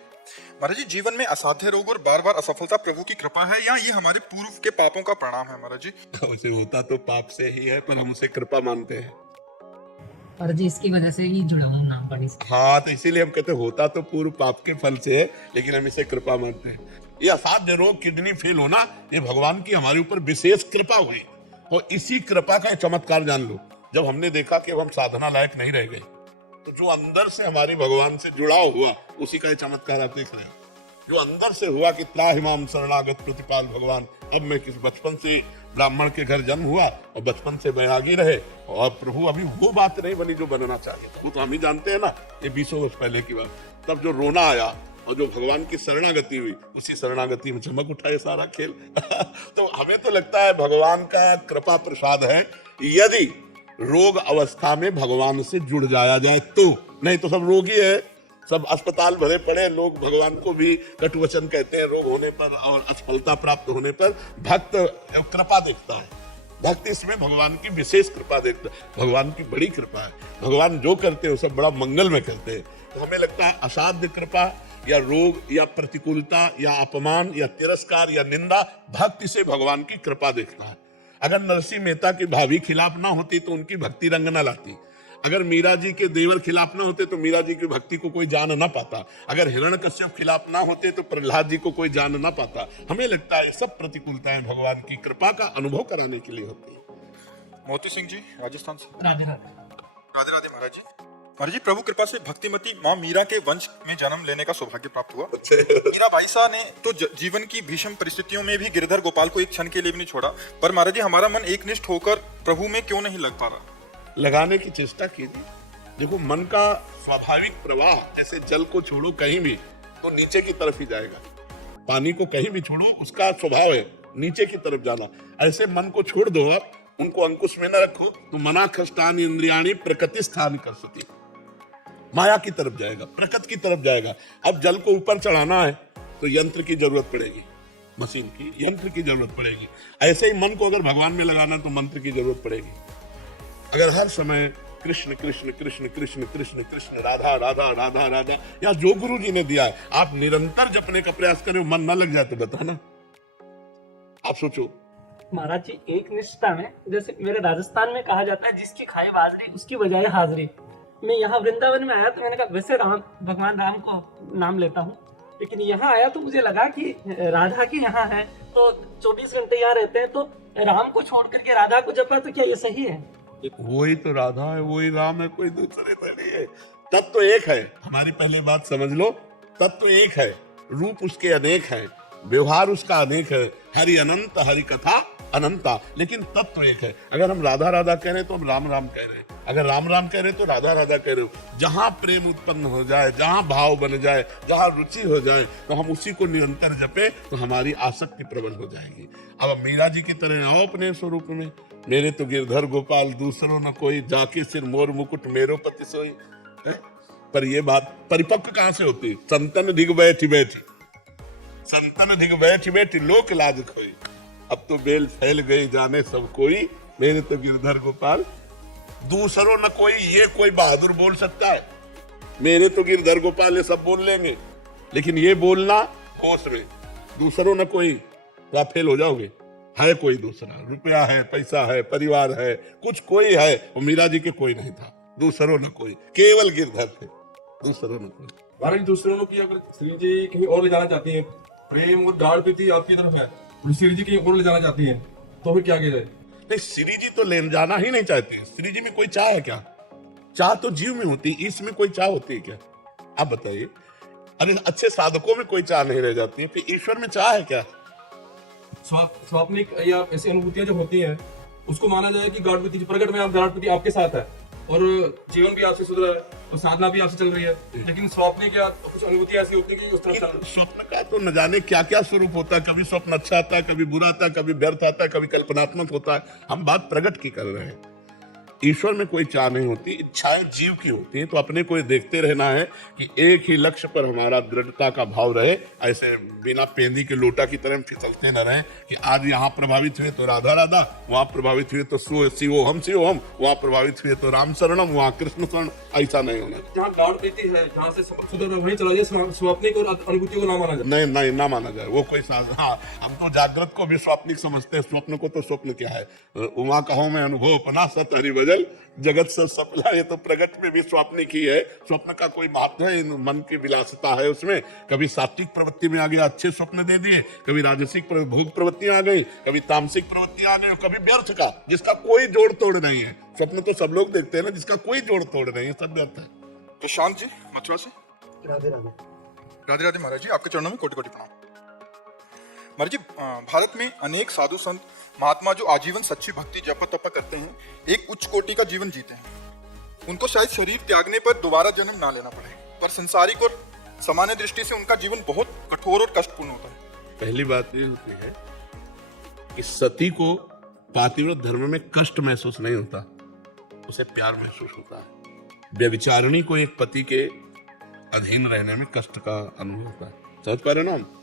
महाराज जी, जीवन में असाध्य रोग और बार बार असफलता प्रभु की कृपा है या ये हमारे पूर्व के पापों का परिणाम है? महाराज जी, उसे होता तो पाप से ही है, पर हम उसे कृपा मानते हैं। और जी इसकी वजह से ही जुड़ा हूँ नाम पढ़ने से। हाँ, तो इसीलिए हम कहते हैं होता तो पूर्व पाप के फल से है, लेकिन हम इसे कृपा मानते हैं। ये असाध्य रोग, किडनी फेल होना, ये भगवान की हमारे ऊपर विशेष कृपा हुई। और इसी कृपा का चमत्कार जान लो, जब हमने देखा कि अब हम साधना लायक नहीं रह गए, तो जो अंदर से हमारी भगवान से जुड़ाव हुआ उसी का चमत्कार आप देख रहे हैं। जो अंदर से हुआ कि त्राहिमाम शरणागत प्रतिपाल भगवान। अब मैं किस बचपन से ब्राह्मण के घर जन्म हुआ और बचपन से बैरागी रहे, और प्रभु अभी वो बात नहीं बनी जो बनना चाहिए। वो तो हम ही जानते हैं ना, ये 20 वर्ष पहले की बात। तब जो रोना आया और जो भगवान की शरणागति हुई, उसी शरणागति में चमक उठा ये सारा खेल। तो हमें तो लगता है भगवान का कृपा प्रसाद है यदि रोग अवस्था में भगवान से जुड़ जाया जाए तो। नहीं तो सब रोगी है, सब अस्पताल भरे पड़े लोग, भगवान को भी कटुवचन कहते हैं रोग होने पर और असफलता प्राप्त होने पर। भक्त कृपा देखता है, भक्त इसमें भगवान की विशेष कृपा देखता है। भगवान की बड़ी कृपा है, भगवान जो करते हैं सब बड़ा मंगल में करते हैं। तो हमें लगता है असाध्य कृपा या रोग या प्रतिकूलता या अपमान या तिरस्कार या निंदा, भक्ति से भगवान की कृपा देखता है। अगर नरसिंह मेहता की भाभी खिलाफ ना होती तो उनकी भक्ति रंग ना लाती। अगर मीरा जी के देवर खिलाफ ना होते तो मीरा जी की भक्ति को कोई जान ना पाता। अगर हिरण्यकश्यप खिलाफ ना होते तो प्रहलाद जी को कोई जान ना पाता। हमें लगता है सब प्रतिकूलताएं भगवान की कृपा का अनुभव कराने के लिए होती है। मोती सिंह जी राजस्थान से। राधे राधे। राधे राधे महाराज जी। महाराज जी, प्रभु कृपा से भक्तिमती माँ मीरा के वंश में जन्म लेने का सौभाग्य प्राप्त हुआ। मीरा बाईसा ने तो जीवन की भीषण परिस्थितियों में भी गिरधर गोपाल को एक क्षण के लिए भी नहीं छोड़ा। पर महाराज जी, हमारा मन एकनिष्ठ होकर प्रभु में क्यों नहीं लग पा रहा? लगाने की चेष्टा कीजिए। देखो, मन का स्वाभाविक प्रवाह, जैसे जल को छोड़ो कहीं भी तो नीचे की तरफ ही जाएगा। पानी को कहीं भी छोड़ो, उसका स्वभाव है नीचे की तरफ जाना। ऐसे मन को छोड़ दो, आप उनको अंकुश में न रखो तो मना खष्टानि इंद्रियाणि प्रकृति स्थान कर सकती, माया की तरफ जाएगा, प्रकृति की तरफ जाएगा। अब जल को ऊपर चढ़ाना है तो यंत्र की जरूरत पड़ेगी, मशीन की, यंत्र की जरूरत पड़ेगी। ऐसे ही मन को अगर भगवान में लगाना तो मंत्र की जरूरत पड़ेगी। अगर हर समय कृष्ण कृष्ण कृष्ण कृष्ण कृष्ण कृष्ण राधा राधा राधा राधा, या जो गुरु जी ने दिया है, आप निरंतर जपने का प्रयास करें, मन न लग जाए तो बताना। आप सोचो महाराज जी, एक निष्ठा में, जैसे मेरे राजस्थान में कहा जाता है, जिसकी खाए बाजरी उसकी बजाय हाजरी। मैं यहाँ वृंदावन में आया तो मैंने कहा वैसे भगवान राम को नाम लेता हूँ, लेकिन यहाँ आया तो मुझे लगा कि राधा की यहाँ है तो 24 घंटे यहाँ रहते हैं, तो राम को छोड़ करके राधा को जपा तो क्या ये सही है? वही तो राधा है, वही राम है, कोई दूसरे तो नहीं है। तत्व तो एक है। हमारी पहले बात समझ लो, तत्व तो एक है, रूप उसके अनेक है, व्यवहार उसका अनेक है। हरि अनंत, हरि कथा अनंता, लेकिन तत्व तो एक है। अगर हम राधा राधा कह रहे हैं तो हम राम राम कह रहे हैं, अगर राम राम कह रहे हैं तो राधा राधा कह रहे हो। जहां प्रेम उत्पन्न हो जाए, जहां भाव बन जाए, जहां रुचि हो जाए, तो हम उसी को निरंतर जपे तो हमारी आसक्ति प्रबल हो जाएगी। अब मीरा जी की तरह आओ अपने स्वरूप में। मेरे तो गिरधर गोपाल दूसरों न कोई, जाके सिर मोर मुकुट मेरो पति सोई। पर ये बात परिपक्व कहां से होती? संतन ढिग बैठी बैठी, संतन ढिग बैठी बैठी लोक लाज खोई। अब तो बेल फैल गई जाने सब कोई, मेरे तो गिरधर गोपाल दूसरों न कोई। ये कोई बहादुर बोल सकता है? मेरे तो गिरधर गोपाल ये सब बोल लेंगे, लेकिन ये बोलना होश में, दूसरों न कोई, तो आप फेल हो जाओगे। है कोई दूसरा, रुपया है, पैसा है, परिवार है, कुछ कोई है, और मीरा जी के कोई नहीं था। दूसरों न कोई, केवल गिरधर थे, दूसरों न कोई। महाराज, दूसरों ने की अगर श्री जी कहीं और ले जाना चाहती हैं, प्रेम और गाढ़ प्रीति आपकी तरफ है, और श्री जी कहीं और ले जाना चाहती हैं, तो फिर क्या किया जाए? नहीं, श्री जी तो ले जाना ही नहीं चाहते। श्री जी में कोई चाह है क्या? चाह तो जीव में होती, इसमें कोई चाह होती है क्या? आप बताइए। अरे अच्छे साधकों में कोई चाह नहीं रह जाती है, फिर ईश्वर में चाह है क्या? स्वाप्निक या ऐसी अनुभूतियां जो होती हैं, उसको माना जाए कि गाढ़ प्रीति, प्रकट में आप गाढ़ प्रीति आपके साथ है, और जीवन भी आपसे सुधरा है, और साधना भी आपसे चल रही है, लेकिन स्वप्न क्या तो कुछ अनुभूति ऐसी होती है कि उस तरह स्वप्न का तो न जाने क्या क्या स्वरूप होता है। कभी स्वप्न अच्छा आता है, कभी बुरा आता है, कभी व्यर्थ आता है, कभी कल्पनात्मक होता है। हम बात प्रकट की कर रहे हैं। ईश्वर में कोई चाह नहीं होती, इच्छाएं जीव की होती हैं। तो अपने को देखते रहना है कि एक ही लक्ष्य पर हमारा दृढ़ता का भाव रहे। ऐसे बिना पेंदी के लोटा की तरह फिसलते न रहे कि आज यहाँ प्रभावित हुए तो राधा राधा, वहां प्रभावित हुए तो शिवो हम, वहां प्रभावित हुए तो राम शरणम, वहां कृष्ण शरण। ऐसा नहीं होना। जहाँ गाढ़ प्रीति है, जहाँ से सुधर वहीं चला जाए, स्वाप्निक और अनुभूति को ना माना जाए। नहीं नहीं, ना माना जाए वो कोई साधन। हाँ, हम तो जागृत को भी स्वाप्निक समझते हैं, स्वप्न को तो स्वप्न क्या है। उमा कहो मैं अनुभव अपना सत हरि भजन जगत से सफला। ये तो प्रगट में भी स्वप्न की है। स्वप्न का कोई महत्व है? मन की विलासिता है उसमें। कभी सात्विक प्रवृत्ति में आ गया, अच्छे स्वप्न दे दिए, कभी राजसिक भोग प्रवृत्तियां आ गई, कभी तामसिक प्रवृत्तियां आ गई, कभी व्यर्थ का, जिसका कोई जोड़ तोड़ नहीं है। स्वप्न तो सब लोग देखते हैं ना, जिसका कोई जोड़ तोड़ नहीं है, सब व्यर्थ है। तो शांत जी मथुरा से। राधे राधे। राधे राधे महाराज जी, आपके चरणों में कोटि कोटि प्रणाम। महाराज जी, भारत में अनेक साधु संत महात्मा जो आजीवन सच्ची भक्ति जप तप करते हैं, एक उच्च कोटि का जीवन जीते हैं। उनको शायद शरीर त्यागने पर दोबारा जन्म ना लेना पड़े, पर संसारिक और सामान्य दृष्टि से उनका जीवन बहुत कठोर और कष्टपूर्ण होता है। पहली बात ये होती है कि सती को पातिव्रत धर्म में कष्ट महसूस नहीं होता, उसे प्यार महसूस होता है। व्यभिचारिणी को एक पति के अधीन रहने में कष्ट का अनुभव होता है। समझ पा रहे ना हम?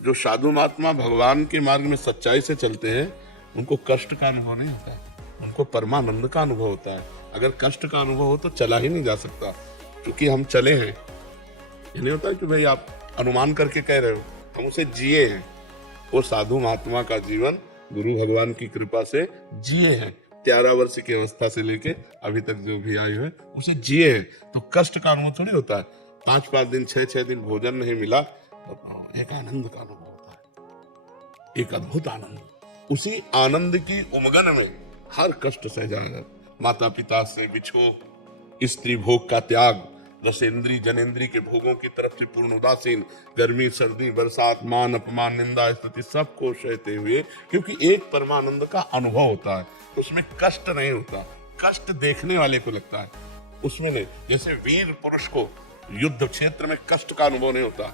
जो साधु महात्मा भगवान के मार्ग में सच्चाई से चलते हैं, उनको कष्ट का अनुभव नहीं होता है, उनको परमानंद का अनुभव होता है। अगर कष्ट का अनुभव हो तो चला ही नहीं जा सकता। क्योंकि हम चले हैं, ये नहीं होता कि भाई आप अनुमान करके कह रहे हो, हम उसे जिए हैं। वो साधु महात्मा का जीवन गुरु भगवान की कृपा से जिए हैं, 13 वर्ष की अवस्था से लेके अभी तक जो भी आयु है उसे जिए हैं। तो कष्ट का अनुभव थोड़ी होता है, 5-5 दिन 6-6 दिन भोजन नहीं मिला, तो एक आनंद का अनुभव होता है, एक अद्भुत आनंद। उसी आनंद की उमगन में हर कष्ट सह जाएगा। माता पिता से बिछो, स्त्री भोग का त्याग, रसेंद्री जनेंद्री के भोगों की तरफ से पूर्ण उदासीन, गर्मी सर्दी बरसात मान अपमान निंदा स्तुति सबको सहते हुए, क्योंकि एक परमानंद का अनुभव होता है, उसमें कष्ट नहीं होता। कष्ट देखने वाले को लगता है, उसमें नहीं। जैसे वीर पुरुष को युद्ध क्षेत्र में कष्ट का अनुभव नहीं होता,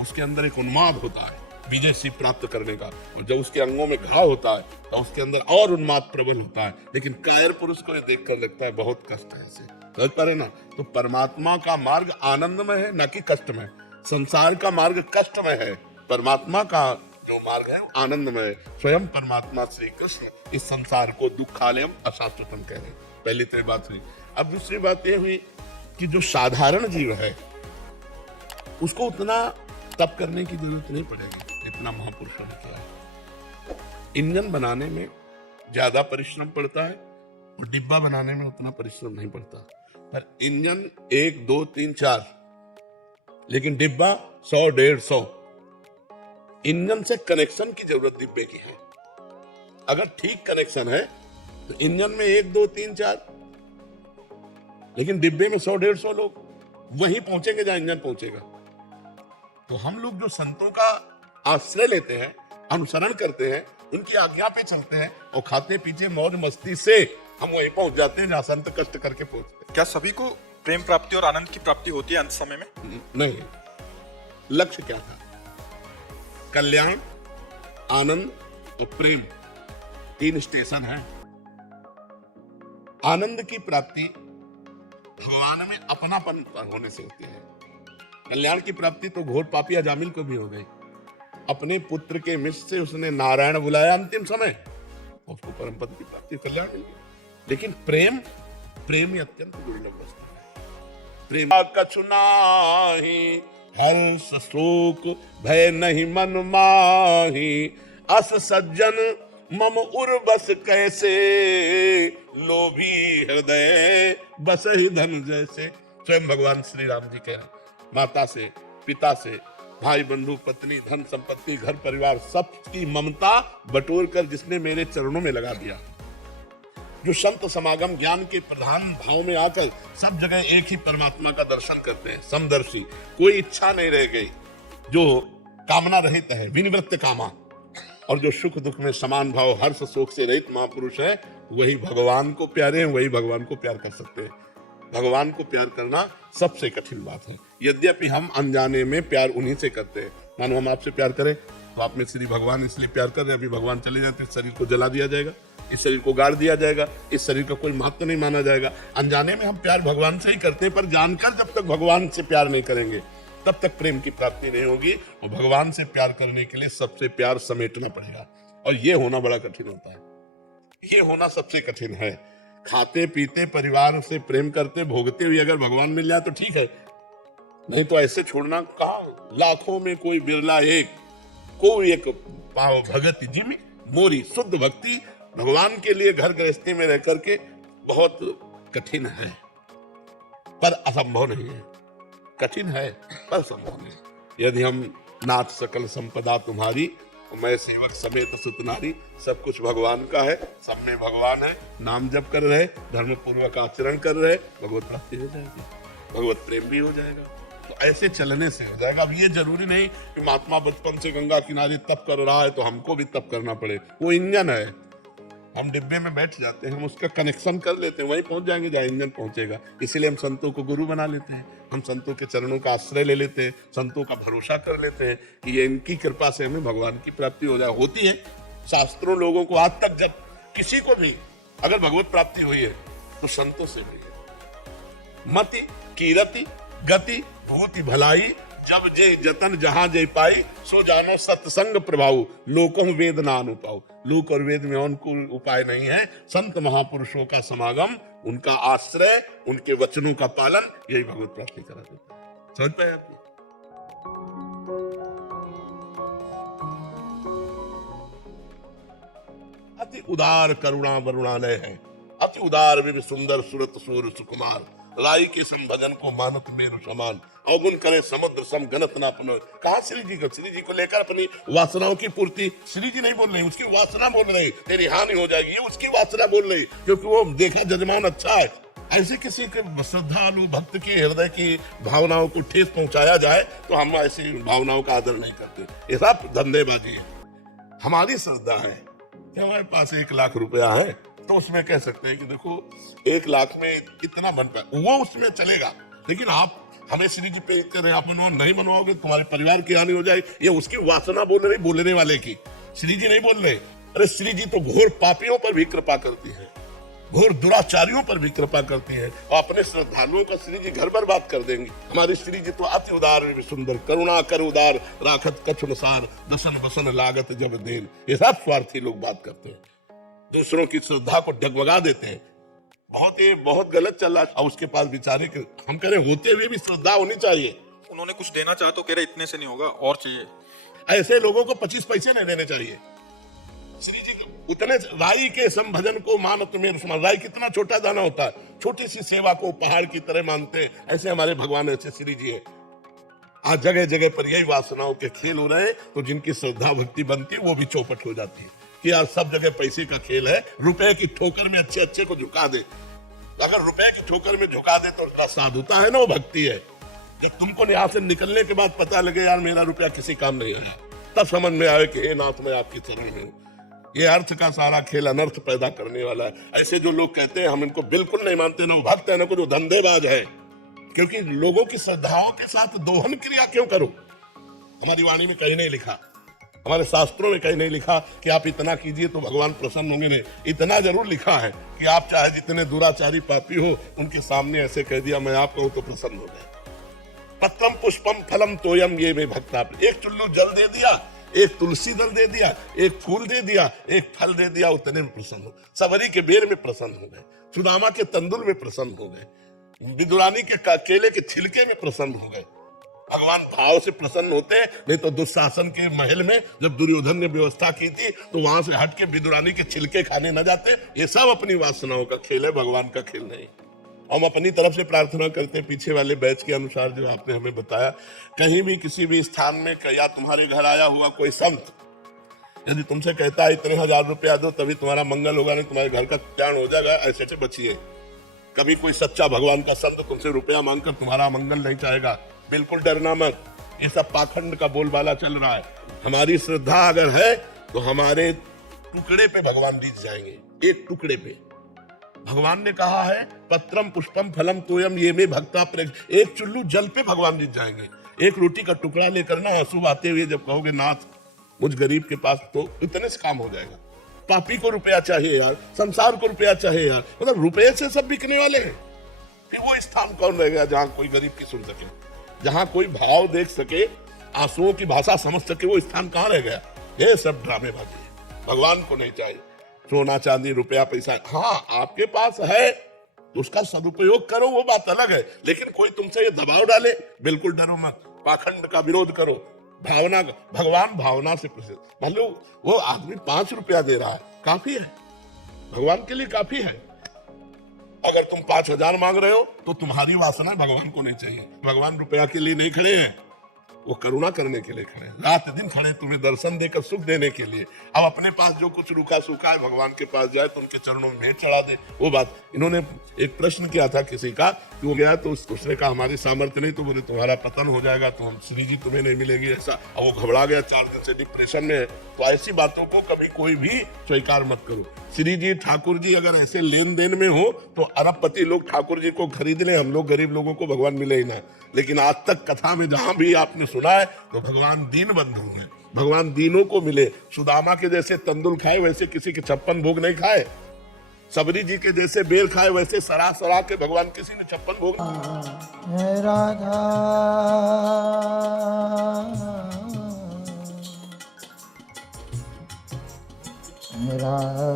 उसके अंदर एक उन्माद होता है विजय सिंह प्राप्त करने का। और जब उसके अंगों में घाव होता है तो उसके अंदर और उन्माद प्रबल होता है। लेकिन कायर पुरुष को ये देखकर लगता है बहुत कष्ट है इसे, समझ पा रहे ना। तो परमात्मा का मार्ग आनंदमय है, न कि कष्टमय। संसार का मार्ग कष्टमय है, परमात्मा का जो मार्ग है आनंदमय है। स्वयं परमात्मा श्री कृष्ण इस संसार को दुखालयम अशाश्वतम कह रहे। पहली तो बात हुई। अब दूसरी बात यह हुई कि जो साधारण जीव है उसको उतना तप करने की जरूरत नहीं पड़ेगी जितना महापुरुषों ने किया है। इंजन बनाने में ज्यादा परिश्रम पड़ता है और डिब्बा बनाने में उतना परिश्रम नहीं पड़ता। पर इंजन 1 2 3 4, लेकिन डिब्बा 100-150। इंजन से कनेक्शन की जरूरत डिब्बे की है। अगर ठीक कनेक्शन है तो इंजन में 1 2 3 4, लेकिन डिब्बे में 100-150 लोग वहीं पहुंचेंगे जहां इंजन पहुंचेगा। तो हम लोग जो संतों का आश्रय लेते हैं, अनुसरण करते हैं, उनकी आज्ञा पे चलते हैं और खाते पीते मौज मस्ती से हम वहीं पहुंच जाते हैं जहां संत कष्ट करके पहुंचते क्या सभी को प्रेम प्राप्ति और आनंद की प्राप्ति होती है अंत समय में? हैं। नहीं, लक्ष्य क्या था? कल्याण, आनंद और प्रेम, 3 स्टेशन हैं। आनंद की प्राप्ति भगवान में अपनापन होने से होती है। कल्याण की प्राप्ति तो घोर पापी अजामिल को भी हो गई। अपने पुत्र के मिश से उसने नारायण बुलाया अंतिम समय, उसको परम पद की प्राप्ति कल्याण मिल गया। लेकिन प्रेम ही अत्यंत दुर्लभ वस्तु है। प्रेम कछु नाही हर्ष शोक भय नहीं मन माही, अस सज्जन मम उर बस कैसे, लोभी हृदय बस ही धन जैसे। स्वयं भगवान श्री राम जी कह रहे, माता से, पिता से, भाई बंधु पत्नी धन संपत्ति घर परिवार सबकी ममता बटोर कर जिसने मेरे चरणों में लगा दिया, जो संत समागम ज्ञान के प्रधान भाव में आकर सब जगह एक ही परमात्मा का दर्शन करते हैं, समदर्शी, कोई इच्छा नहीं रह गई, जो कामना रहित है, विनिवृत्त कामा, और जो सुख दुख में समान भाव हर्ष शोक से रहित महापुरुष है, वही भगवान को प्यारे हैं, वही भगवान को प्यार कर सकते हैं। भगवान को प्यार करना सबसे कठिन बात है। यद्यपि हम अनजाने में प्यार उन्हीं से करते हैं। मानो हम आपसे प्यार करें तो आप में श्री भगवान इसलिए प्यार कर रहे हैं, अभी भगवान चले जाते इस शरीर को जला दिया जाएगा, इस शरीर को गाड़ दिया जाएगा, इस शरीर का कोई महत्व नहीं माना जाएगा। अनजाने में हम प्यार भगवान से ही करते हैं, पर जानकर जब तक भगवान से प्यार नहीं करेंगे तब तक प्रेम की प्राप्ति नहीं होगी। और भगवान से प्यार करने के लिए सबसे प्यार समेटना पड़ेगा, और ये होना बड़ा कठिन होता है। ये होना सबसे कठिन है। खाते पीते परिवार से प्रेम करते भोगते हुए अगर भगवान मिल जाए तो ठीक है, नहीं तो ऐसे छोड़ना कहा। लाखों में कोई बिरला एक, कोई एक पाव भगत जिमी मोरी। शुद्ध भक्ति भगवान के लिए घर गृहस्थी में रह करके बहुत कठिन है, पर असंभव नहीं है। कठिन है पर संभव नहीं। यदि हम नाथ सकल संपदा तुम्हारी, मैं सेवक समेत सुत नारी, सब कुछ भगवान का है, सब में भगवान है, नाम जप कर रहे, धर्म पूर्वक आचरण कर रहे, भगवत प्राप्ति हो जाएगी, भगवत प्रेम भी हो जाएगा। तो ऐसे चलने से हो जाएगा। अब ये जरूरी नहीं कि महात्मा बचपन से गंगा किनारे तप कर रहा है तो हमको भी तप करना पड़े। वो इंजन है, हम डिब्बे में बैठ जाते हैं, हम उसका कनेक्शन कर लेते हैं, वहीं पहुंच जाएंगे जहाँ इंजन पहुंचेगा। इसीलिए हम संतों को गुरु बना लेते हैं, हम संतों के चरणों का आश्रय ले लेते हैं, संतों का भरोसा कर लेते हैं कि ये इनकी कृपा से हमें भगवान की प्राप्ति हो जाए। होती है शास्त्रों लोगों को आज तक, जब किसी को भी अगर भगवत प्राप्ति हुई है तो संतों से हुई है। मति कीरति गति भूति भलाई, जब जे जतन जहां जे पाई, सो जानो सत्संग प्रभाव, लोकों वेद ना अनुपाऊ। लोक और वेद में और कोई उपाय नहीं है। संत महापुरुषों का समागम, उनका आश्रय, उनके वचनों का पालन, यही भगवत प्राप्ति करा देता है। समझ पाए आप? अति उदार करुणा वरुणालय है, अति उदार विवि सुंदर सुरत सूर सुकुमार, राई के संभजन को मानत मेरु समान, अवगुण करे समुद्र सम गणत ना पुनः। कहा श्री जी को लेकर अपनी वासनाओं की पूर्ति श्री जी नहीं बोल रही, उसकी वासना बोल रही, तेरी हानि हो जाएगी, ये उसकी वासना बोल रही, क्योंकि वो देखा जजमान अच्छा है। ऐसे किसी के श्रद्धालु भक्त के हृदय की भावनाओं को ठेस पहुंचाया जाए तो हम ऐसी भावनाओं का आदर नहीं करते, ये सब धंधेबाजी है। हमारी श्रद्धा है कि हमारे पास 1 लाख रुपया है तो उसमें कह सकते हैं कि देखो 1 लाख में इतना बन पाए, वो उसमें चलेगा। लेकिन आप हमें श्री जी पे करें, आप नहीं बनवाओगे तुम्हारे परिवार की हानि हो जाएगी, ये उसकी वासना बोल रही, बोलने वाले की। श्री जी नहीं बोल रहे। अरे श्री जी तो घोर पापियों पर भी कृपा करती है, घोर दुराचारियों पर भी कृपा करती है, और अपने श्रद्धालुओं का श्री जी घर बर्बाद कर देंगे। हमारी श्री जी तो अति उदार भी सुंदर, करुणा कर उदार, राखत कछ अनुसार, दसन बसन लागत जब देन। ये सब स्वार्थी लोग बात करते हैं, दूसरों की श्रद्धा को डगमगा देते हैं। बहुत गलत चल रहा है। और उसके पास बेचारे के, हम कह रहे होते हुए भी श्रद्धा होनी चाहिए। उन्होंने कुछ देना चाहा तो कह रहे इतने से नहीं होगा, और चाहिए। ऐसे लोगों को 25 पैसे नहीं देने चाहिए। श्री जी उतने राई के संभजन को मानत मेरु समान, राई कितना छोटा दाना होता है, छोटी सी सेवा को पहाड़ की तरह मानते हैं, ऐसे हमारे भगवान ऐसे श्री जी है। आज जगह जगह पर यही वासनाओं के खेल हो रहे हैं, तो जिनकी श्रद्धा भक्ति बनती है वो भी चौपट हो जाती है कि यार सब जगह पैसे का खेल है, रुपए की ठोकर में अच्छे अच्छे को झुका दे। अगर रुपए की ठोकर में झुका दे तो साधुता है ना, वो भक्ति है। जब तुमको यहाँ से निकलने के बाद पता लगे यार मेरा रुपया किसी काम नहीं आया, तब समझ में आए कि हे नाथ मैं आपकी चरण में हूँ। ये अर्थ का सारा खेल अनर्थ पैदा करने वाला है। ऐसे जो लोग कहते हैं हम इनको बिल्कुल नहीं मानते, ना वो भक्त है ना कुछ धंधेबाज है। क्योंकि लोगों की श्रद्धाओं के साथ दोहन क्रिया क्यों करो? हमारी वाणी में कहीं नहीं लिखा, हमारे शास्त्रों में कहीं नहीं लिखा कि आप इतना कीजिए तो भगवान प्रसन्न होंगे। नहीं, इतना जरूर लिखा है कि आप चाहे जितने दुराचारी पापी हो उनके सामने ऐसे कह दिया मैं आप कहूं तो प्रसन्न हो गए। पत्रम पुष्पम फलम तोयम ये में भक्ता, एक चुल्लू जल दे दिया, एक तुलसी दल दे दिया, एक फूल दे दिया, एक फल दे दिया, उतने में प्रसन्न हो। सबरी के बेर में प्रसन्न हो गए, सुदामा के तंदुल में प्रसन्न हो गए, विदुरानी के केले के छिलके में प्रसन्न हो गए। भगवान भाव से प्रसन्न होते हैं। नहीं तो दुशासन के महल में जब दुर्योधन ने व्यवस्था की थी तो वहां से हट के विदुरानी के छिलके खाने न जाते। ये सब अपनी वासनाओं का खेल है, भगवान का खेल नहीं। हम अपनी तरफ से प्रार्थना करते हैं पीछे वाले बैच के अनुसार जो आपने हमें बताया। कहीं भी किसी भी स्थान में या तुम्हारे घर आया हुआ कोई संत यदि तुमसे कहता है इतने 1000 रुपया दो तभी तुम्हारा मंगल होगा, नहीं तुम्हारे घर का कल्याण हो जाएगा, ऐसे से बचिए। कभी कोई सच्चा भगवान का संत तुमसे रुपया मांगकर तुम्हारा मंगल नहीं चाहेगा, बिल्कुल डरना मत। ये सब पाखंड का बोलबाला चल रहा है। हमारी श्रद्धा अगर है तो हमारे टुकड़े पे भगवान जीत जाएंगे, एक टुकड़े पे। भगवान ने कहा है पत्रम पुष्पम फलम तोयम ये में भक्ता प्रेक्ष, एक चुल्लू जल पे भगवान जीत जाएंगे। एक रोटी का टुकड़ा लेकर ना आंसू आते हुए जब कहोगे नाथ मुझ गरीब के पास, तो इतने से काम हो जाएगा। पापी को रुपया चाहिए यार, संसार को रुपया चाहिए यार, मतलब रुपये से सब बिकने वाले हैं। फिर वो स्थान कौन रहेगा जहां कोई गरीब की सुन सके, जहां कोई भाव देख सके, आंसुओं की भाषा समझ सके, वो स्थान कहां रह गया? ये सब ड्रामेबाजी है, भगवान को नहीं चाहिए। सोना चांदी रुपया पैसा हाँ आपके पास है तो उसका सदुपयोग करो, वो बात अलग है। लेकिन कोई तुमसे ये दबाव डाले, बिल्कुल डरो मत, पाखंड का विरोध करो। भावना, भगवान भावना से प्रसिद्ध। मान लो वो आदमी 5 रुपया दे रहा है, काफी है, भगवान के लिए काफी है। अगर तुम 5000 मांग रहे हो तो तुम्हारी वासना भगवान को नहीं चाहिए। भगवान रुपया के लिए नहीं खड़े हैं, वो करुणा करने के लिए खड़े हैं, रात दिन खड़े तुम्हें दर्शन देकर सुख देने के लिए। अब अपने पास जो कुछ रुका सूखा है भगवान के पास जाए तो उनके चरणों में भेंट चढ़ा दे। वो बात इन्होंने एक प्रश्न किया था किसी का कि वो गया तो उसने कहा हमारी सामर्थ्य नहीं, तो बोले तुम्हारा पतन हो जाएगा, तो हम श्री जी तुम्हें नहीं मिलेगी ऐसा। अब वो घबरा गया, 4 दिन से डिप्रेशन में है। तो ऐसी बातों को कभी कोई भी स्वीकार मत करो। श्री जी ठाकुर जी अगर ऐसे लेन देन में हो तो अरबपति लोग ठाकुर जी को खरीद ले, हम लोग गरीब लोगों को भगवान मिले ही ना। लेकिन आज तक कथा में जहां भी आपने सुना है तो भगवान दीन बंधु है, भगवान दीनों को मिले। सुदामा के जैसे तंदुल खाए वैसे किसी के 56 भोग नहीं खाए, सबरी जी के जैसे बेल खाए वैसे सरा सरा के भगवान किसी ने 56 भोग हे राधा राधा